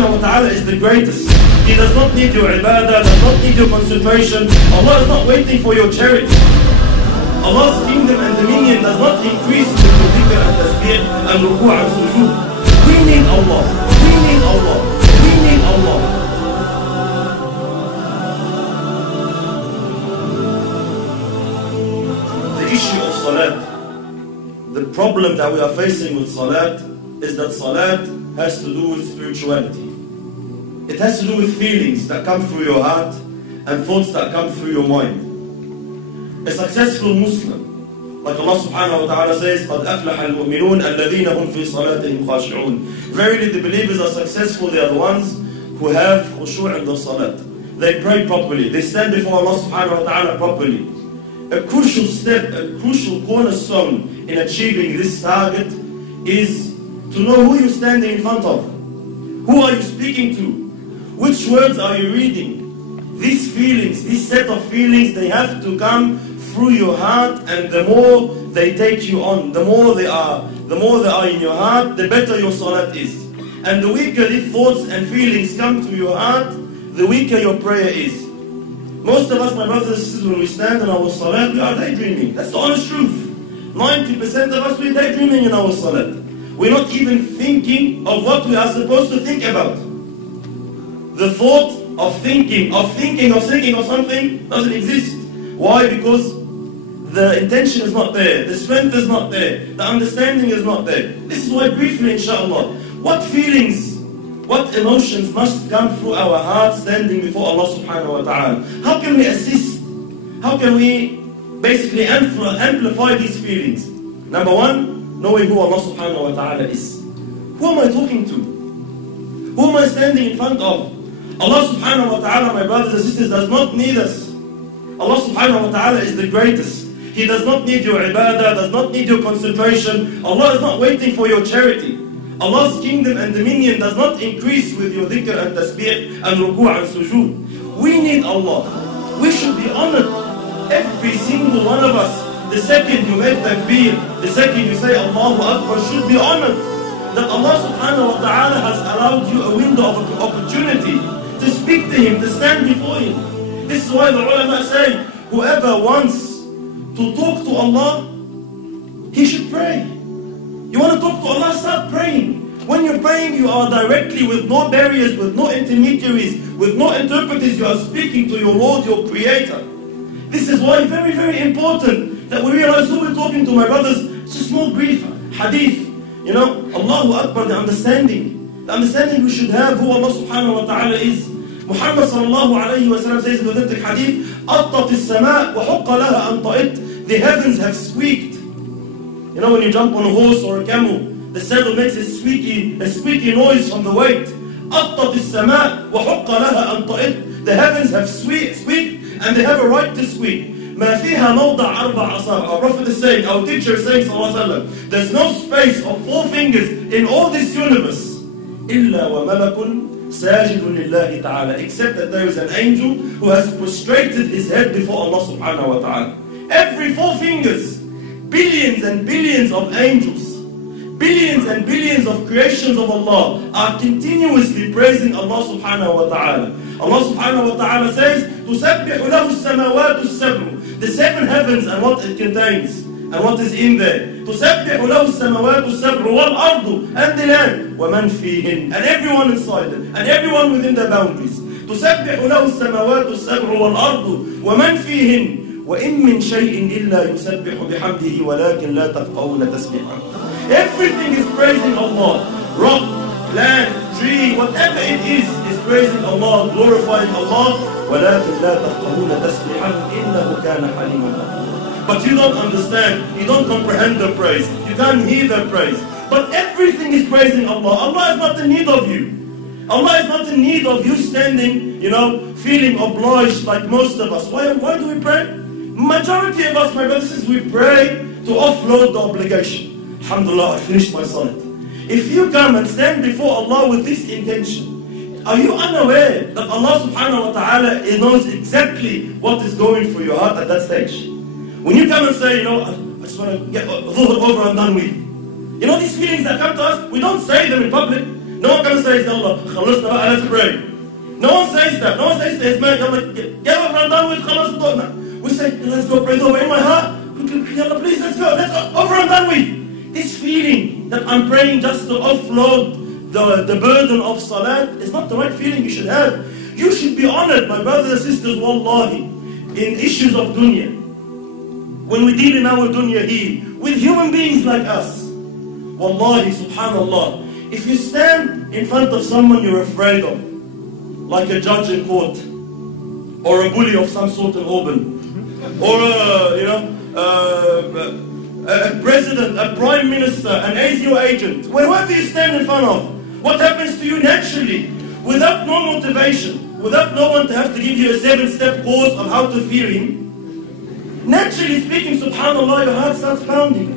subhanahu wa ta'ala is the greatest. He does not need your ibadah, does not need your concentration. Allah is not waiting for your charity. Allah's kingdom and dominion does not increase with your dhikr and tasbih and ruku' and sujood. We need Allah. We need Allah. We need Allah. The issue of salat, the problem that we are facing with salat is that salat has to do with spirituality. It has to do with feelings that come through your heart and thoughts that come through your mind. A successful Muslim, like Allah subhanahu wa ta'ala says, قَدْ أَفْلَحَ الْمُؤْمِنُونَ الَّذِينَ هُمْ فِي صَلَاتِهِمْ خَاشِعُونَ. Verily the believers are successful, they are the ones who have khushu' in their salat. They pray properly, they stand before Allah subhanahu wa ta'ala properly. A crucial step, a crucial cornerstone in achieving this target is to know who you're standing in front of. Who are you speaking to? Which words are you reading? These feelings, this set of feelings, they have to come through your heart, and the more they take you on, the more they are in your heart, the better your salat is. And the weaker these thoughts and feelings come to your heart, the weaker your prayer is. Most of us, my brothers and sisters, when we stand in our salat, we are daydreaming. That's the honest truth. 90% of us, we're daydreaming in our salat. We're not even thinking of what we are supposed to think about. The thought of thinking of something doesn't exist. Why? Because the intention is not there, the strength is not there, the understanding is not there. This is why briefly, inshallah, what feelings, what emotions must come through our hearts standing before Allah subhanahu wa ta'ala? How can we assist? How can we basically amplify these feelings? Number one, knowing who Allah subhanahu wa ta'ala is. Who am I talking to? Who am I standing in front of? Allah subhanahu wa ta'ala, my brothers and sisters, does not need us. Allah subhanahu wa ta'ala is the greatest. He does not need your ibadah, does not need your concentration. Allah is not waiting for your charity. Allah's kingdom and dominion does not increase with your dhikr and tasbih and ruku' and sujood. We need Allah. We should be honored. Every single one of us, the second you make takbir, the second you say Allahu Akbar, should be honored. That Allah subhanahu wa ta'ala has allowed you a window of opportunity to speak to Him, to stand before Him. This is why the ulama say, whoever wants to talk to Allah, he should pray. You want to talk to Allah, start praying. When you're praying, you are directly, with no barriers, with no intermediaries, with no interpreters, you are speaking to your Lord, your Creator. This is why very, very important that we realize who we're talking to, my brothers. It's a small brief hadith. You know, Allahu Akbar, the understanding we should have who Allah subhanahu wa ta'ala is. Muhammad sallallahu alayhi wa sallam says in the authentic hadith, أَطَّتِ السَّمَاء وَحُقَّ لَهَا أَن طَئِتْ. The heavens have squeaked. You know, when you jump on a horse or a camel, the saddle makes a squeaky noise from the weight. أَطَّتِ السَّمَاء وَحُقَّ لَهَا أَن طَئِتْ. The heavens have squeaked, and they have a right to squeak. مَا فِيهَا مَوْضَعَ أَرْبَعَ أَصَابِعَ. Our Prophet is saying, our teacher is saying, sallallahu alayhi wa sallam, there's no space of 4 fingers in all this universe, إِلَّا وَمَلَكٌ سَاجِدٌ لِلَّهِ تَعَالَى, except that there is an angel who has prostrated his head before Allah subhanahu wa ta'ala. Every 4 fingers, billions and billions of angels, billions and billions of creations of Allah are continuously praising Allah subhanahu wa ta'ala. Allah subhanahu wa ta'ala says, تُسَبِّحُ لَهُ السَّمَوَاتُ السَّبْعُ. The 7 heavens and what it contains, and what is in there. تُسَبِّحُ لَهُ السَّمَوَاتُ السَّبْعُ وَالْأَرْضُ, and the land, وَمَنْ فِيهِنْ, and everyone inside it, and everyone within the boundaries. تُسَبِّحُ لَهُ السَّمَوَاتُ السَّبْعُ وَالْأَرْضُ وَمَنْ فِيهِنْ وَإِن مِّن شَيْءٍ إِلَّا يُسَبِّحُ بِحَمْدِهِ وَلَكِنْ لَا تَفْقَهُونَ تَسْبِيحَهُ. Everything is praising Allah. Rock, land, tree, whatever it is praising Allah, glorifying Allah. وَلَكِنْ لَا تَفْقَهُونَ تَسْبِيحَهُ إِنَّهُ كَانَ حَلِيمًا غَفُورًا. But you don't understand, you don't comprehend the praise, you can't hear the praise. But everything is praising Allah. Allah is not in need of you. Allah is not in need of you standing, feeling obliged like most of us. Why do we pray? Majority of us, my brothers, we pray to offload the obligation. Alhamdulillah, I finished my salat. If you come and stand before Allah with this intention, are you unaware that Allah subhanahu wa ta'ala knows exactly what is going through your heart at that stage? When you come and say, I just want to get dhuhr over and done with. These feelings that come to us, we don't say them in public. No one comes and says, Allah, خلصنا بقى, let's pray. No one says that. No one says to his man, Allah, get over and done with, خلص الدور. We say, let's go pray over in my heart. Allah, please, let's go over and done with. This feeling that I'm praying just to offload the burden of salat is not the right feeling you should have. You should be honored, my brothers and sisters, wallahi, in issues of dunya. When we deal in our dunya here, with human beings like us, wallahi, subhanallah, if you stand in front of someone you're afraid of, like a judge in court, or a bully of some sort in Auburn, or a president, a prime minister, an ASIO agent, wherever you stand in front of, what happens to you naturally, without no motivation, without no one to have to give you a 7-step course on how to fear him? Naturally speaking, subhanallah, your heart starts pounding.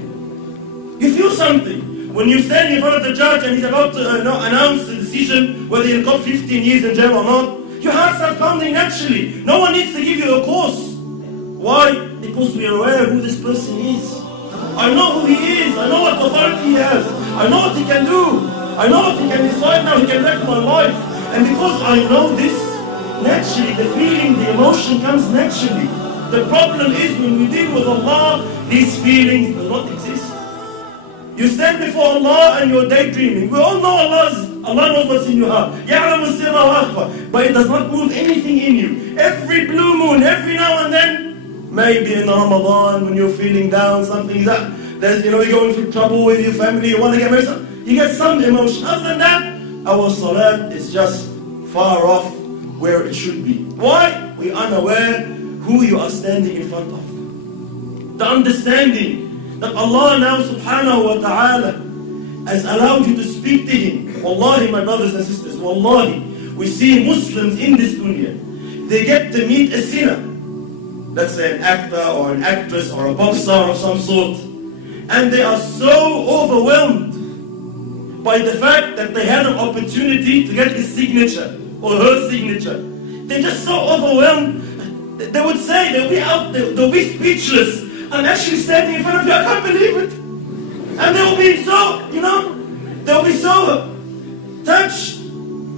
You feel something. When you stand in front of the judge and he's about to announce the decision whether you'll got 15 years in jail or not, your heart starts pounding naturally. No one needs to give you a course. Why? Because we are aware who this person is. I know who he is. I know what authority he has. I know what he can do. I know what he can decide now. He can wreck my life. And because I know this, naturally the feeling, the emotion comes naturally. The problem is when we deal with Allah, these feelings do not exist. You stand before Allah and you're daydreaming. We all know Allah knows what's in your heart. يَعْلَمُ السِّرَّ وَأَخْفَى. But it does not move anything in you. Every blue moon, every now and then, maybe in Ramadan when you're feeling down, something that, you're going through trouble with your family, you want to get married, you get some emotion. Other than that, our salat is just far off where it should be. Why? We are unaware who you are standing in front of. The understanding that Allah now subhanahu wa ta'ala has allowed you to speak to Him. Wallahi, my brothers and sisters, wallahi, we see Muslims in this dunya, they get to meet a sinner. Let's say an actor or an actress or a pop star of some sort. And they are so overwhelmed by the fact that they had an opportunity to get his signature or her signature. They're just so overwhelmed. They would say, they'll be speechless. I'm actually standing in front of you, I can't believe it. And they'll be so, they'll be so touched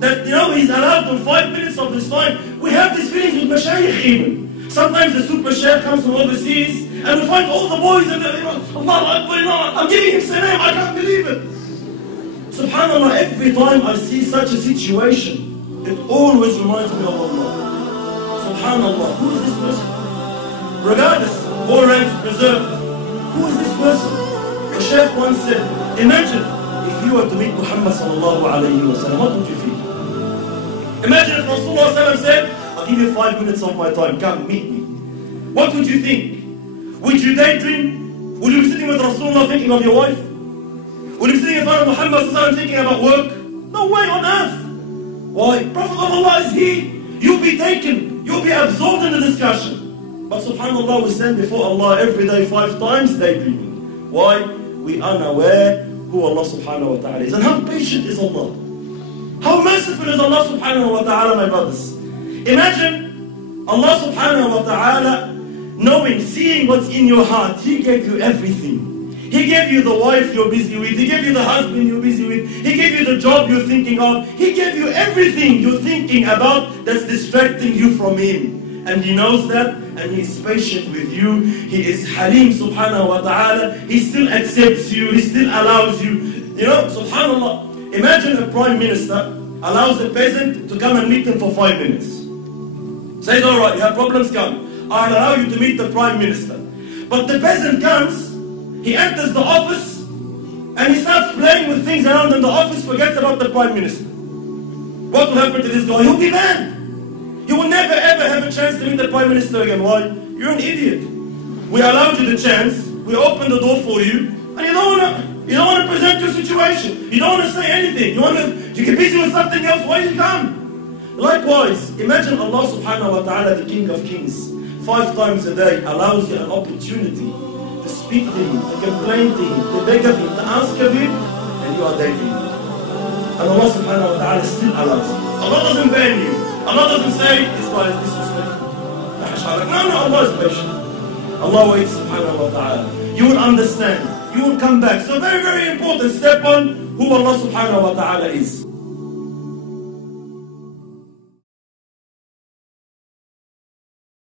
that, he's allowed them 5 minutes of his time. We have these feelings with mashayikh even. Sometimes the super sheikh comes from overseas and we find all the boys and Allah Akbar, I'm giving him salam, I can't believe it. Subhanallah, every time I see such a situation, it always reminds me of Allah. Subhanallah, who is this person? Regardless, all ranks preserved. Who is this person? The Sheikh once said, imagine if you were to meet Muhammad sallallahu alayhi wa sallam, what would you feel? Imagine if Rasulullah said, I'll give you 5 minutes of my time, come meet me. What would you think? Would you daydream? Would you be sitting with Rasulullah thinking of your wife? Would you be sitting in front of Muhammad sallallahu alayhi wa sallam thinking about work? No way on earth. Why? Prophet of Allah is he. You'll be taken. You'll be absorbed in the discussion. But subhanallah, we stand before Allah every day 5 times daydreaming. Why? We are unaware who Allah subhanahu wa ta'ala is. And how patient is Allah? How merciful is Allah subhanahu wa ta'ala, my brothers? Imagine Allah subhanahu wa ta'ala knowing, seeing what's in your heart. He gave you everything. He gave you the wife you're busy with. He gave you the husband you're busy with. He gave you the job you're thinking of. He gave you everything you're thinking about that's distracting you from Him. And He knows that, and He is patient with you. He is Halim subhanahu wa ta'ala. He still accepts you. He still allows you. Subhanallah. Imagine a prime minister allows a peasant to come and meet him for 5 minutes. Says, alright, you have problems, come. I'll allow you to meet the prime minister. But the peasant comes, he enters the office, and he starts playing with things around in the office, forgets about the prime minister. What will happen to this guy? He'll be banned. You will never ever have a chance to meet the Prime Minister again. Why? You're an idiot. We allowed you the chance, we opened the door for you, and you don't want to present your situation. You don't want to say anything. You get busy with something else. Why did you come? Likewise, imagine Allah subhanahu wa ta'ala, the King of Kings, 5 times a day allows you an opportunity to speak to Him, to complain to Him, to beg of Him, to ask of Him, and you are daydreaming. And Allah subhanahu wa ta'ala still allows you. Allah doesn't ban you. Allah doesn't say, this guy is disrespectful. No, Allah is patient. Allah waits subhanahu wa ta'ala. You will understand. You will come back. So very, very important. Step on who Allah subhanahu wa ta'ala is.